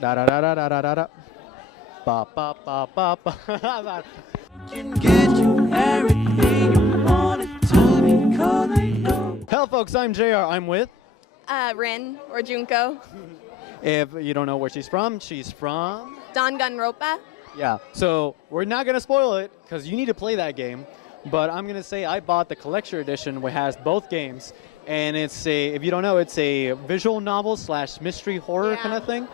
Da da da da da da da da. Ba ba ba ba ba. Can get you everything you wanted to be calling you. Hello, folks. I'm JR. I'm with. Rin or Junko. If you don't know where she's from Danganronpa. Yeah. So we're not gonna spoil it because you need to play that game. But I'm gonna say I bought the collector edition, which has both games, and it's if you don't know, it's a visual novel / mystery horror kind of thing.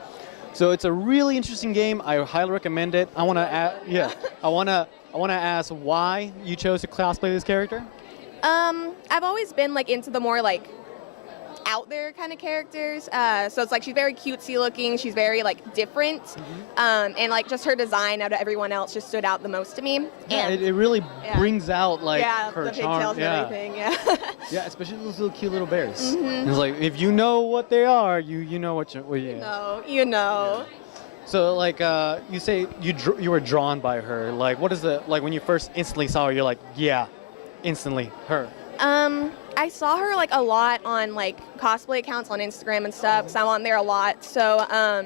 So it's a really interesting game. I highly recommend it. I wanna ask why you chose to cosplay this character. I've always been like into the more like out there kind of characters. So it's like she's very cutesy looking. She's very like different, and like just her design out of everyone else just stood out the most to me. Yeah, and it really brings out like her the charm. pigtails and everything. Yeah. Yeah, especially those little cute little bears. It's like if you know what they are, you know what you. Well, yeah. You know. So like you say you were drawn by her. Like what is the like when you first instantly saw her? You're like instantly her. I saw her like a lot on like cosplay accounts on Instagram and stuff, because I'm on there a lot. So I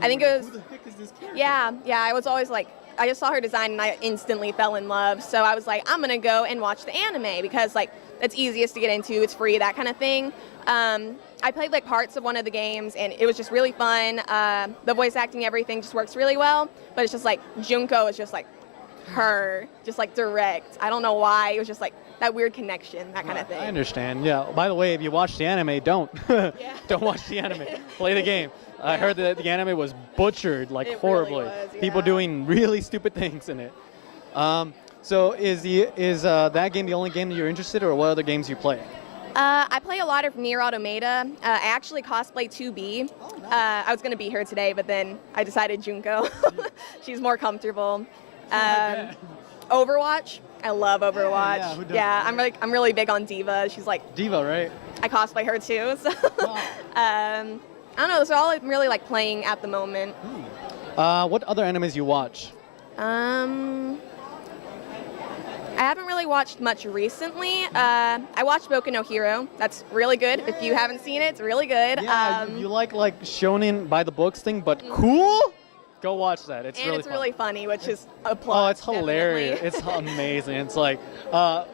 think it was. Who the heck is this character? Yeah. I was always like, I just saw her design and I instantly fell in love. So I was like, I'm gonna go and watch the anime because like it's easiest to get into, it's free, that kind of thing. I played like parts of one of the games and it was just really fun. The voice acting, everything just works really well. But it's just like Junko is just like her, just like direct. I don't know why. It was just like that weird connection, that kind of thing. I understand. Yeah. By the way, if you watch the anime, don't don't watch the anime. Play the game. I heard that the anime was butchered like It horribly. really was, People doing really stupid things in it. So is that game the only game that you're interested in, or what other games you play? I play a lot of Nier Automata. I actually cosplay 2B. I was going to be here today, but then I decided Junko. She's more comfortable. Overwatch. I love Overwatch. Yeah, I'm really big on Diva. She's like Diva, right? I cosplay her too. So I don't know. Those are all I'm really like playing at the moment. What other animes you watch? I haven't really watched much recently. I watched Boku no Hero. That's really good. If you haven't seen it, it's really good. Yeah, you like shonen by the books thing, but cool? Go watch that. It's really it's fun. really funny, which is a plot. Oh, it's hilarious. It's amazing. It's like,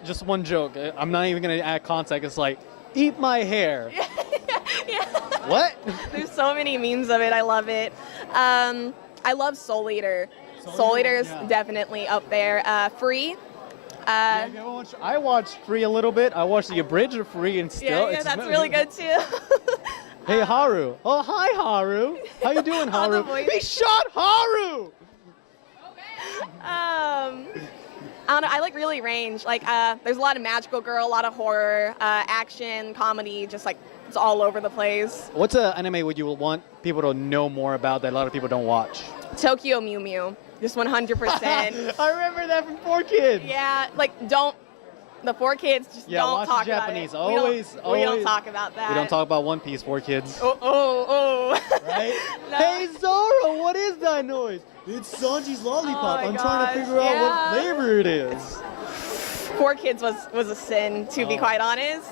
just one joke. I'm not even going to add context. It's like, eat my hair. Yeah. What? There's so many memes of it. I love it. I love Soul Eater. Soul Eater is definitely up there. Free. I watched Free a little bit. I watched the abridged of Free and still. Yeah, that's really good too. Hey, Haru. Oh, hi, Haru. How you doing, Haru? He shot Haru! I don't know. I like really range. Like, there's a lot of magical girl, a lot of horror, action, comedy, just like it's all over the place. What's an anime would you want people to know more about that a lot of people don't watch? Tokyo Mew Mew. Just 100%. I remember that from 4Kids. Yeah, like the 4Kids just don't talk Japanese. about it. We don't talk about that. We don't talk about One Piece, 4Kids. Oh. Right? No. Hey, Zoro, what is that noise? It's Sanji's lollipop. I'm trying to figure out what flavor it is. 4Kids was a sin, to be quite honest.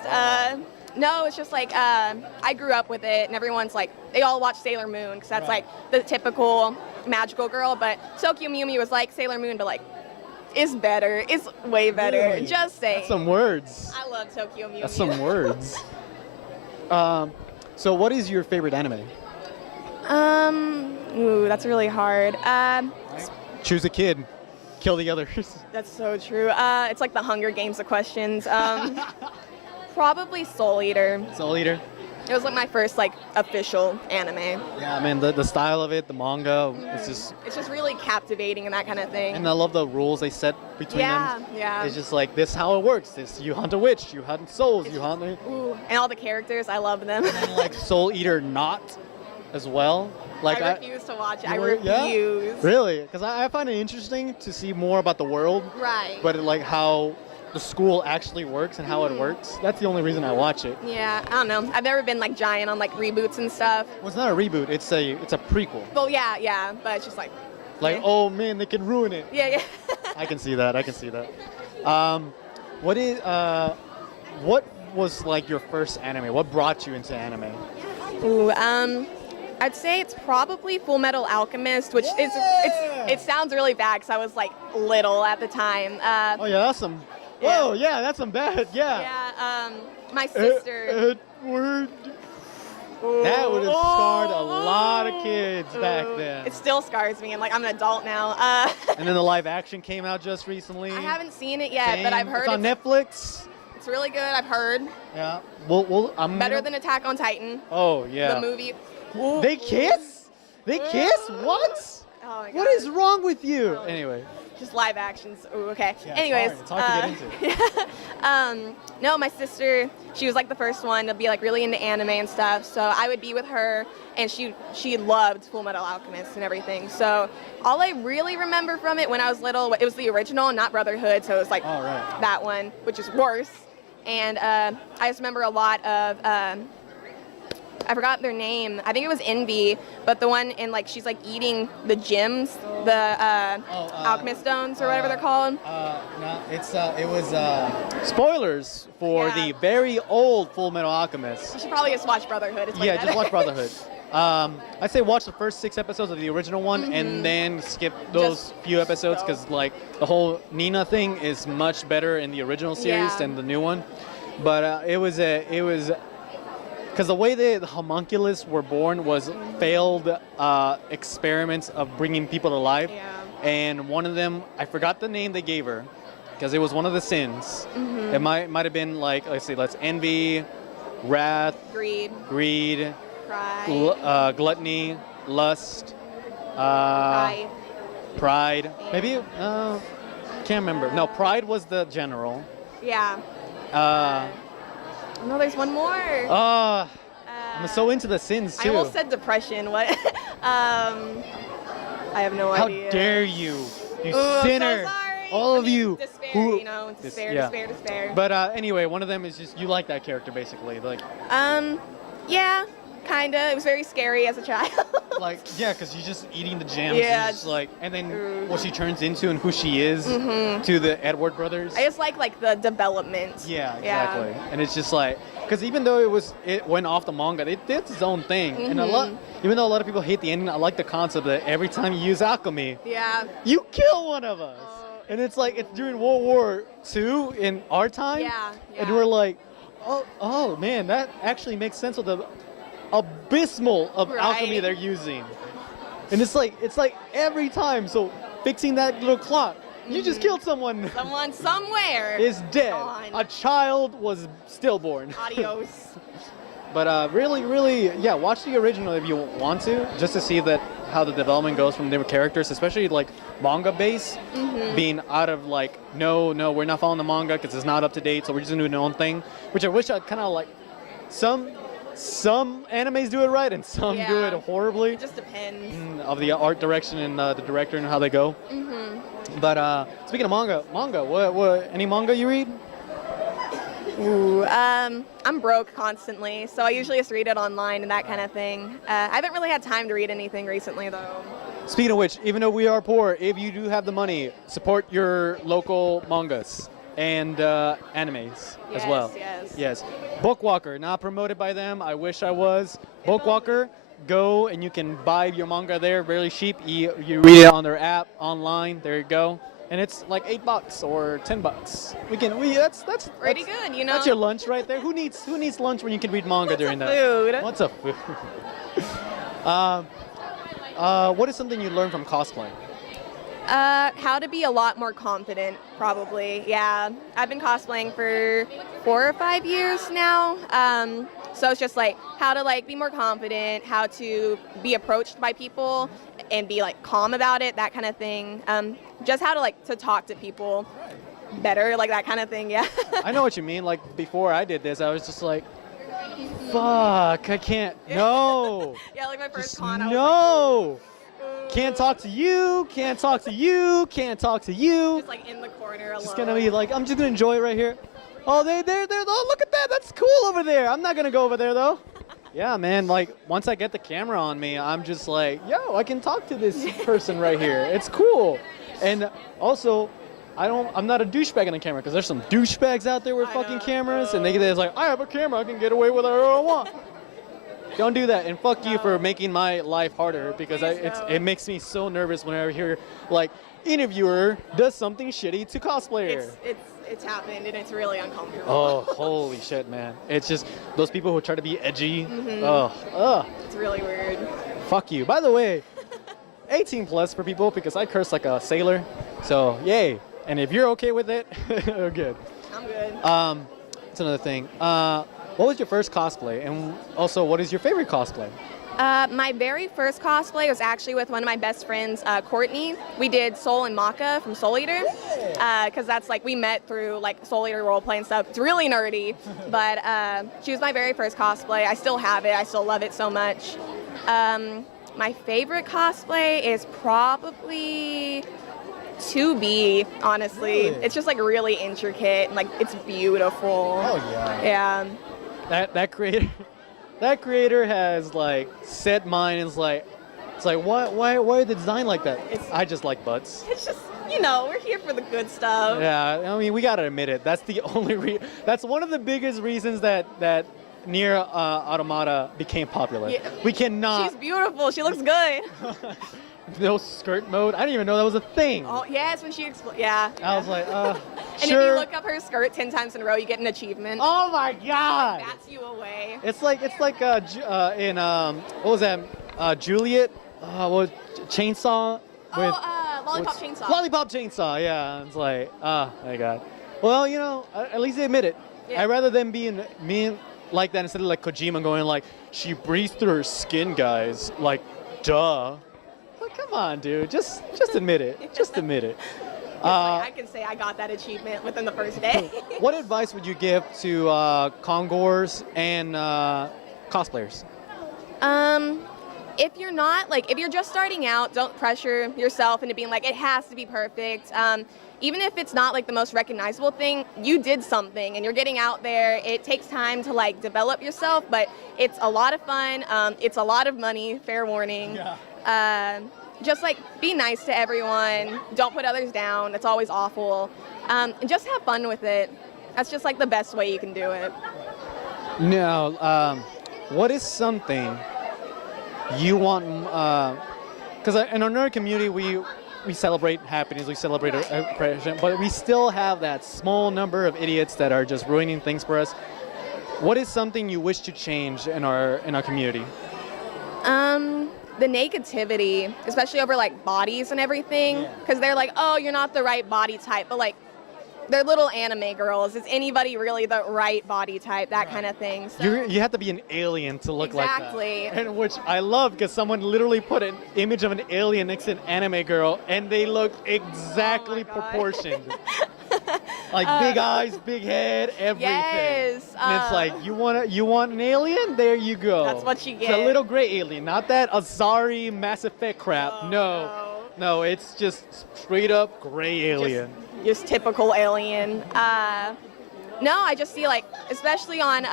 No, it's just like I grew up with it, and everyone's like, they all watch Sailor Moon, because that's like the typical magical girl, but Tokyo Mew Mew was like Sailor Moon, but like, it's better. It's way better. Really? Just saying. That's some words. I love Tokyo Mew Mew. That's some words. So what is your favorite anime? That's really hard. Choose a kid. Kill the others. That's so true. It's like the Hunger Games of questions. Probably Soul Eater. Soul Eater? It was like my first like official anime. Yeah, man, the style of it, the manga, it's just really captivating and that kind of thing. And I love the rules they set between them. Yeah. It's just like, this is how it works. You hunt a witch, you hunt souls, you hunt... Ooh, and all the characters, I love them. And then like Soul Eater Not as well. Like I refuse to watch it. I refuse. refuse. Really? Because I find it interesting to see more about the world. Right. But like how the school actually works and how it works. That's the only reason I watch it. Yeah, I don't know. I've never been like giant on like reboots and stuff. Well, it's not a reboot. It's a prequel. Well, yeah, but it's just like. Oh man, they can ruin it. Yeah. I can see that. What was like your first anime? What brought you into anime? Ooh, I'd say it's probably Full Metal Alchemist, which it sounds really bad because I was like little at the time. Oh yeah, that's some. Yeah. Whoa, yeah, that's some bad. Yeah. Yeah, my sister. Edward. That would have scarred a lot of kids back then. It still scars me. I'm an adult now. And then the live action came out just recently. I haven't seen it yet, but Same. I've heard it's on Netflix. It's really good. I've heard Yeah. Well, I'm better than Attack on Titan. Oh yeah. The movie. They kiss? They kiss? What? Oh my God. What is wrong with you? Anyway. Just live actions. Ooh, okay. Yeah, Anyways, it's hard to get into. no, my sister, she was like the first one to be like really into anime and stuff. So I would be with her, and she loved Full Metal Alchemist and everything. So all I really remember from it when I was little, it was the original, not Brotherhood. So it was like All right. that one, which is worse. And I just remember a lot of. I forgot their name. I think it was Envy, but the one in like she's like eating the gems, the alchemist stones or whatever they're called. No, it was spoilers for the very old Full Metal Alchemist. You should probably just watch Brotherhood. It's way Yeah, better. just watch Brotherhood. I'd say watch the first 6 episodes of the original one and then skip those few episodes because like the whole Nina thing is much better in the original series than the new one. But it was because the way the homunculus were born was failed experiments of bringing people to life. Yeah. And one of them, I forgot the name they gave her because it was one of the sins. It might have been like, let's envy, wrath, Greed, pride, gluttony, lust, pride. Maybe, can't remember. No, pride was the general. Yeah. No, there's one more. I'm so into the sins too. I almost said depression. What? I have no How idea. dare you, you Ooh, sinner! I'm so sorry. All I of mean, you. Despair, despair. But anyway, one of them is just you like that character basically, like. Yeah, kinda. It was very scary as a child. Like yeah, because she's just eating the gems. Yeah, And just like, and then what she turns into and who she is to the Edward brothers. I just like the development. Yeah, exactly. And it's just like, because even though it went off the manga, it did its own thing. And even though a lot of people hate the ending, I like the concept that every time you use alchemy, Yeah. you kill one of us. And it's like it's during World War II in our time. Yeah. And we're like, oh man, that actually makes sense with the abysmal of alchemy they're using. And it's like every time. So fixing that little clock, you just killed someone. Someone somewhere is dead. Gone. A child was stillborn. Adios. But really, yeah, watch the original if you want to, just to see how the development goes from different characters, especially like manga base, being out of like, no, we're not following the manga because it's not up to date, so we're just gonna do our own thing, which I wish I kind of like. Some animes do it right and some do it horribly. It just depends. Of the art direction and the director and how they go. But speaking of manga, what any manga you read? Ooh, I'm broke constantly, so I usually just read it online and that kind of thing. I haven't really had time to read anything recently, though. Speaking of which, even though we are poor, if you do have the money, support your local mangas and animes as well. Yes. Bookwalker, not promoted by them. I wish I was. Bookwalker, go and you can buy your manga there, really cheap. You read it on their app online. There you go. And it's like $8 or $10. That's Pretty good, you know. That's your lunch right there. Who needs lunch when you can read manga during that? Food. What's a food? What is something you learned from cosplay? How to be a lot more confident, probably. Yeah, I've been cosplaying for 4 or 5 years now. So it's just like how to like be more confident, how to be approached by people and be like calm about it, that kind of thing. Just how to like to talk to people better, like that kind of thing. Yeah. I know what you mean. Like before I did this, I was just like, fuck, I can't. No. Yeah, like my first just con. I was no. Can't talk to you. Can't talk to you. Can't talk to you. just like in the corner alone. Just gonna be like, I'm just gonna enjoy it right here. Oh, they're. Oh, look at that. That's cool over there. I'm not gonna go over there though. Yeah, man. Like once I get the camera on me, I'm just like, yo, I can talk to this person right here. It's cool. And also, I'm not a douchebag on the camera because there's some douchebags out there with fucking cameras, and they're like, I have a camera. I can get away with whatever I want. Don't do that. And fuck you for making my life harder because Please don't. it makes me so nervous whenever I hear like interviewer does something shitty to cosplayer. It's happened and it's really uncomfortable. Oh, holy shit, man. It's just those people who try to be edgy. Mm-hmm. It's really weird. Fuck you. By the way, 18 plus for people because I curse like a sailor. So, yay. And if you're okay with it, we're good. I'm good. That's another thing. What was your first cosplay? And also, what is your favorite cosplay? My very first cosplay was actually with one of my best friends, Courtney. We did Soul and Maka from Soul Eater, because that's like we met through like Soul Eater roleplay and stuff. It's really nerdy, but she was my very first cosplay. I still have it. I still love it so much. My favorite cosplay is probably 2B, honestly. Really? It's just like really intricate and like it's beautiful. Oh, yeah. Yeah. That creator has like set mine and it's like why the design like that? I just like butts. It's just, you know, we're here for the good stuff. Yeah, I mean we gotta admit it. That's the only that's one of the biggest reasons that Nier Automata became popular. Yeah. We cannot. She's beautiful. She looks good. No skirt mode. I didn't even know that was a thing. Oh, yes, when she yeah. I was like, And sure. if you look up her skirt 10 times in a row, you get an achievement. Oh my god! Bats you away. It's like in what was that? Juliet, what chainsaw with Lollipop Chainsaw. Lollipop Chainsaw. Yeah, it's like my god. Well, you know, at least they admit it. Yeah. I'd rather them being mean like that instead of like Kojima going like she breathes through her skin, guys. Like, duh. Like, come on, dude. Just admit it. Just admit it. I can say I got that achievement within the first day. What advice would you give to Congors and cosplayers? If you're not, like, if you're just starting out, don't pressure yourself into being like, it has to be perfect. Even if it's not like the most recognizable thing, you did something and you're getting out there. It takes time to like develop yourself, but it's a lot of fun. It's a lot of money, fair warning. Yeah. Just like be nice to everyone. Don't put others down. It's always awful. And just have fun with it. That's just like the best way you can do it. Now, what is something you want? Because in our nerd community, we celebrate happiness, we celebrate oppression, but we still have that small number of idiots that are just ruining things for us. What is something you wish to change in our community? The negativity, especially over like bodies and everything, because they're like, oh, you're not the right body type, but like they're little anime girls. Is anybody really the right body type? That kind of thing. So. You have to be an alien to look like that. Exactly. And which I love because someone literally put an image of an alien next to an anime girl, and they look exactly proportioned. Like big eyes, big head, everything. Yes. And it's like you want an alien? There you go. That's what you get. It's a little gray alien, not that Azari Mass Effect crap. No, it's just straight up gray alien. Just typical alien. No, I just see like, especially on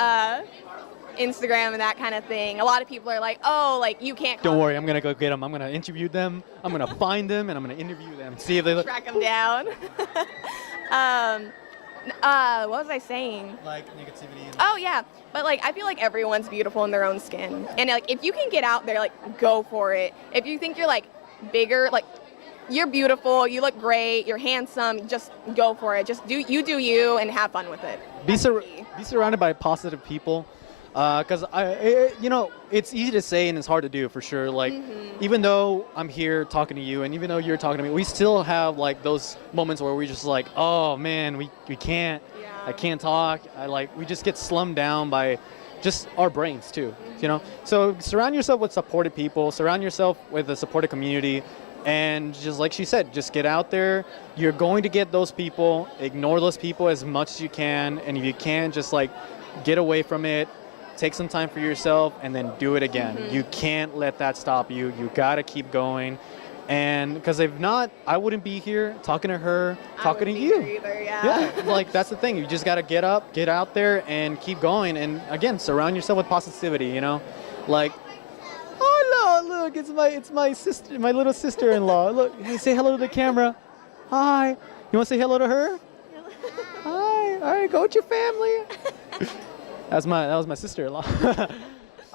Instagram and that kind of thing, a lot of people are like, oh, like you can't. Don't worry, I'm gonna go get them. I'm gonna interview them. I'm gonna find them and I'm gonna interview them. See if they look. Track them down. What was I saying? Like negativity. Oh yeah, but like I feel like everyone's beautiful in their own skin, and like if you can get out there, like go for it. If you think you're like bigger, like you're beautiful, you look great, you're handsome, just go for it. Just do you and have fun with it. Be surrounded by positive people, because you know, it's easy to say and it's hard to do for sure. Like even though I'm here talking to you and even though you're talking to me, we still have like those moments where we just like, oh man, we can't. Yeah. I can't talk. We just get slummed down by just our brains too, you know? So surround yourself with supportive people, surround yourself with a supportive community, and just like she said, just get out there. You're going to get those people, ignore those people as much as you can, and if you can, just like get away from it, take some time for yourself, and then do it again. You can't let that stop you. You gotta keep going. And because if not, I wouldn't be here talking to her, talking to you. Either, Yeah, like that's the thing. You just gotta get up, get out there, and keep going. And again, surround yourself with positivity. You know, like, oh no, look, it's my sister, my little sister-in-law. Look, hey, say hello to the camera. Hi. You want to say hello to her? Hi. All right, go with your family. That was my sister-in-law.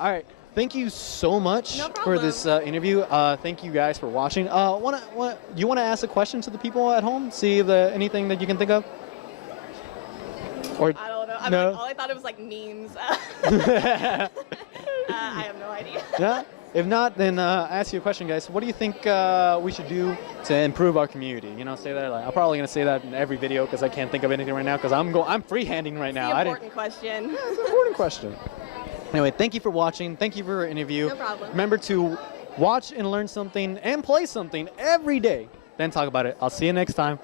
All right. Thank you so much No for problem. this interview. Thank you guys for watching. You want to ask a question to the people at home? See if anything that you can think of? Or I don't know. No. All I thought it was like memes. I have no idea. yeah. If not, then ask you a question, guys. What do you think we should do to improve our community? You know, say that. Like, I'm probably gonna say that in every video because I can't think of anything right now because I'm freehanding right now. It's I the didn't. important question. It's an important question. Anyway, thank you for watching. Thank you for our interview. No problem. Remember to watch and learn something and play something every day. Then talk about it. I'll see you next time.